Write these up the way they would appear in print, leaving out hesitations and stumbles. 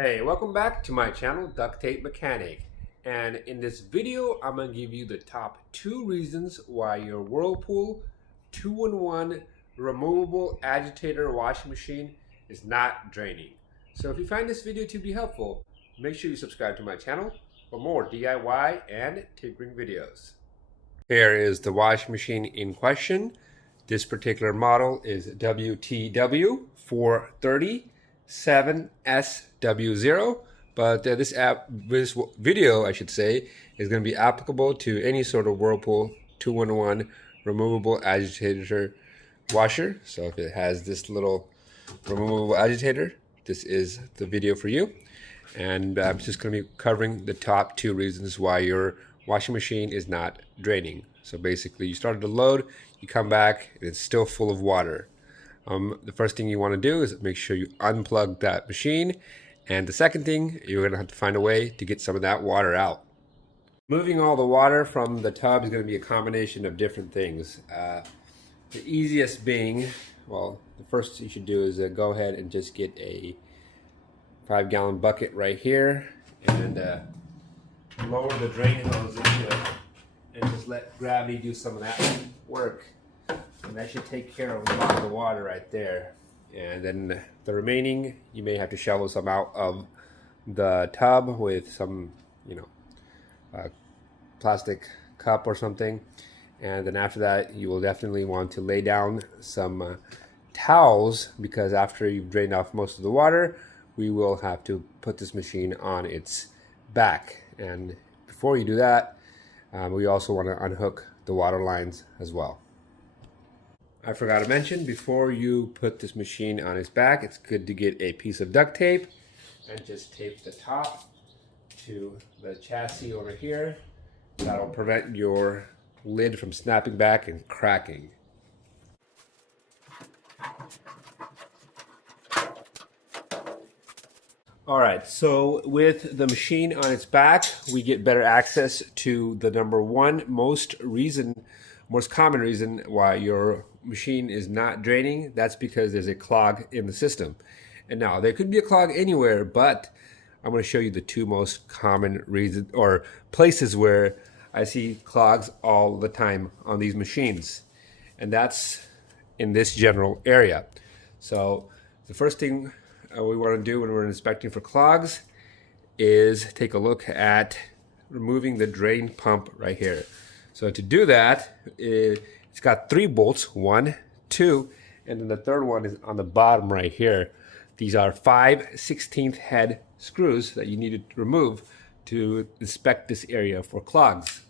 Hey, welcome back to my channel, Duct Tape Mechanic. And in this video, I'm going to give you the top 2 reasons why your Whirlpool 2-in-1 removable agitator washing machine is not draining. So if you find this video to be helpful, make sure you subscribe to my channel for more DIY and tinkering videos. Here is the washing machine in question. This particular model is WTW 430 7SW0, but this video, I should say, is going to be applicable to any sort of Whirlpool 2-in-1 removable agitator washer. So if it has this little removable agitator, this is the video for you. And I'm just going to be covering the top 2 reasons why your washing machine is not draining. So basically, you started to load, you come back, and it's still full of water. The first thing you want to do is make sure you unplug that machine. And the second thing, you're going to have to find a way to get some of that water out. Moving all the water from the tub is going to be a combination of different things. The easiest being, well, the first you should do is go ahead and just get a 5-gallon bucket right here and lower the drain hose into it and just let gravity do some of that work. And that should take care of a lot of the water right there. And then the remaining, you may have to shovel some out of the tub with some, plastic cup or something. And then after that, you will definitely want to lay down some towels, because after you've drained off most of the water, we will have to put this machine on its back. And before you do that, we also want to unhook the water lines as well. I forgot to mention, before you put this machine on its back, it's good to get a piece of duct tape and just tape the top to the chassis over here. That'll prevent your lid from snapping back and cracking. Alright, so with the machine on its back, we get better access to the number 1 most common reason why your machine is not draining. That's because there's a clog in the system. And now there could be a clog anywhere, but I'm going to show you the 2 most common reasons or places where I see clogs all the time on these machines. And that's in this general area. So the first thing we want to do when we're inspecting for clogs is take a look at removing the drain pump right here. So to do that, it's got 3 bolts, 1, 2, and then the third one is on the bottom right here. These are 5/16 head screws that you need to remove to inspect this area for clogs.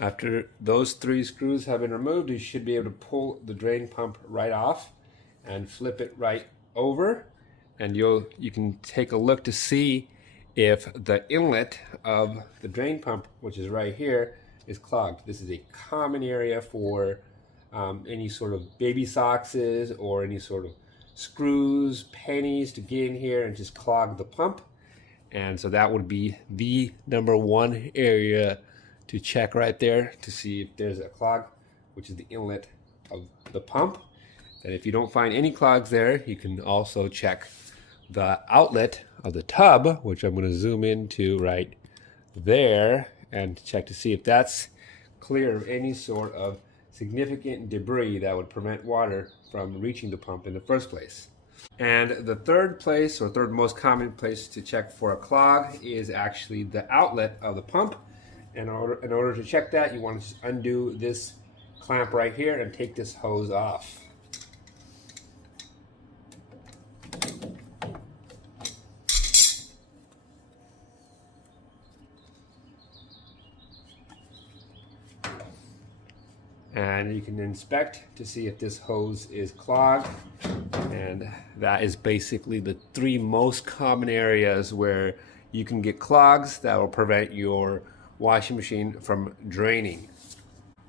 After those 3 screws have been removed, you should be able to pull the drain pump right off and flip it right over, and you can take a look to see if the inlet of the drain pump, which is right here, is clogged. This is a common area for any sort of baby soxes or any sort of screws, pennies to get in here and just clog the pump. And so that would be the number 1 area to check right there to see if there's a clog, which is the inlet of the pump. And if you don't find any clogs there, you can also check the outlet of the tub, which I'm going to zoom into right there, and check to see if that's clear of any sort of significant debris that would prevent water from reaching the pump in the first place. And the third place, or third most common place to check for a clog, is actually the outlet of the pump. And in order to check that, you want to just undo this clamp right here and take this hose off. And you can inspect to see if this hose is clogged. And that is basically the 3 most common areas where you can get clogs that will prevent your washing machine from draining.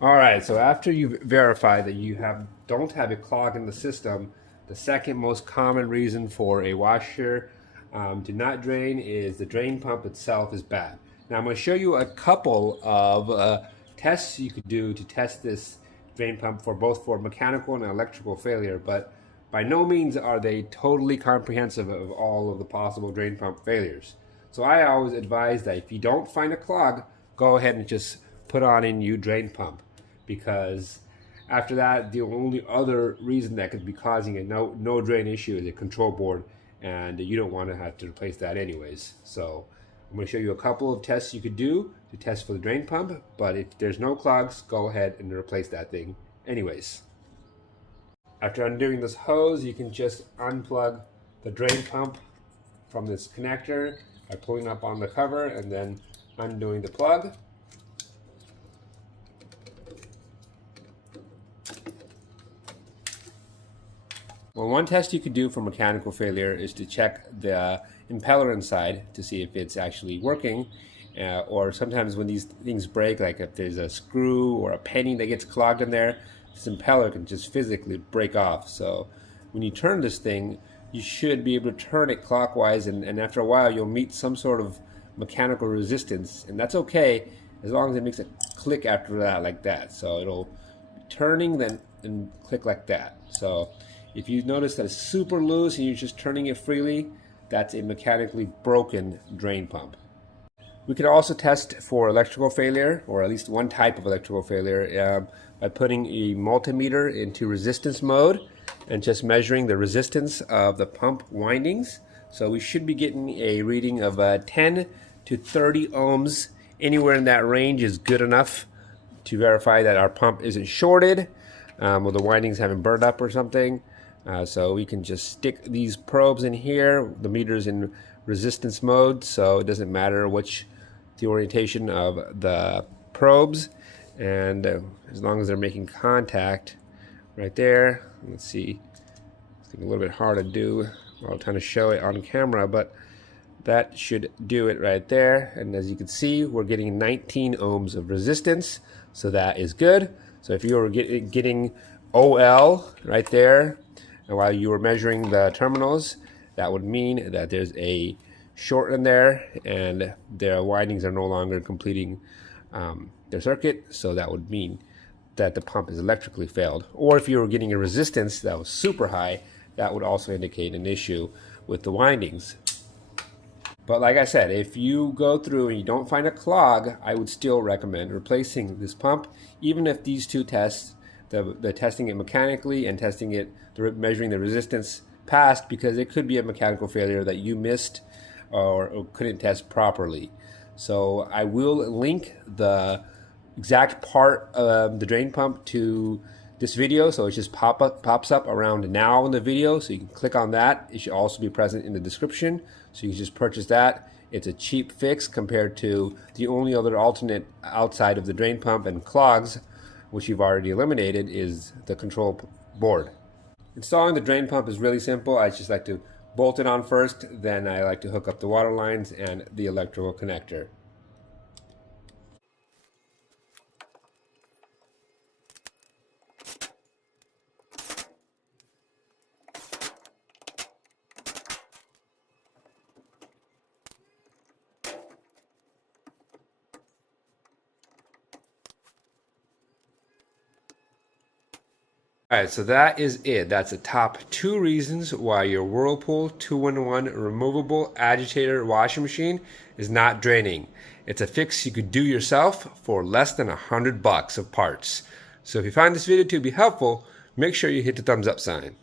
All right, so after you verify that you don't have a clog in the system, the second most common reason for a washer to not drain is the drain pump itself is bad. Now I'm going to show you a couple of tests you could do to test this drain pump for both for mechanical and electrical failure, but by no means are they totally comprehensive of all of the possible drain pump failures. So I always advise that if you don't find a clog, go ahead and just put on a new drain pump, because after that, the only other reason that could be causing a no drain issue is a control board, and you don't want to have to replace that anyways. So I'm going to show you a couple of tests you could do to test for the drain pump, but if there's no clogs, go ahead and replace that thing anyways. After undoing this hose, you can just unplug the drain pump from this connector by pulling up on the cover and then undoing the plug. Well, one test you could do for mechanical failure is to check the impeller inside to see if it's actually working. Or sometimes when these things break, like if there's a screw or a penny that gets clogged in there, this impeller can just physically break off. So when you turn this thing, you should be able to turn it clockwise, and after a while you'll meet some sort of mechanical resistance, and that's okay as long as it makes a click after that, like that. So it'll be turning then and click like that. So if you notice that it's super loose and you're just turning it freely, that's a mechanically broken drain pump. We could also test for electrical failure, or at least one type of electrical failure, by putting a multimeter into resistance mode and just measuring the resistance of the pump windings. So we should be getting a reading of 10 to 30 ohms. Anywhere in that range is good enough to verify that our pump isn't shorted, or the windings haven't burned up or something. So we can just stick these probes in here. The meter's in resistance mode, so it doesn't matter which the orientation of the probes, and as long as they're making contact right there. Let's see, it's a little bit hard to do while trying to show it on camera, but that should do it right there. And as you can see, we're getting 19 ohms of resistance, so that is good. So if you were getting OL right there, and while you were measuring the terminals, that would mean that there's a short in there and their windings are no longer completing their circuit, so that would mean that the pump is electrically failed. Or if you were getting a resistance that was super high, that would also indicate an issue with the windings. But like I said, if you go through and you don't find a clog, I would still recommend replacing this pump, even if these two tests, the testing it mechanically and testing it, measuring the resistance, passed, because it could be a mechanical failure that you missed or couldn't test properly. So I will link the exact part of the drain pump to this video, so it just pops up around now in the video, so you can click on that. It should also be present in the description, so you can just purchase that. It's a cheap fix compared to the only other alternate outside of the drain pump and clogs, which you've already eliminated, is the control board. Installing the drain pump is really simple. I just like to bolt it on first, then I like to hook up the water lines and the electrical connector. Alright, so that is it. That's the top 2 reasons why your Whirlpool 2-in-1 removable agitator washing machine is not draining. It's a fix you could do yourself for less than $100 of parts. So if you find this video to be helpful, make sure you hit the thumbs up sign.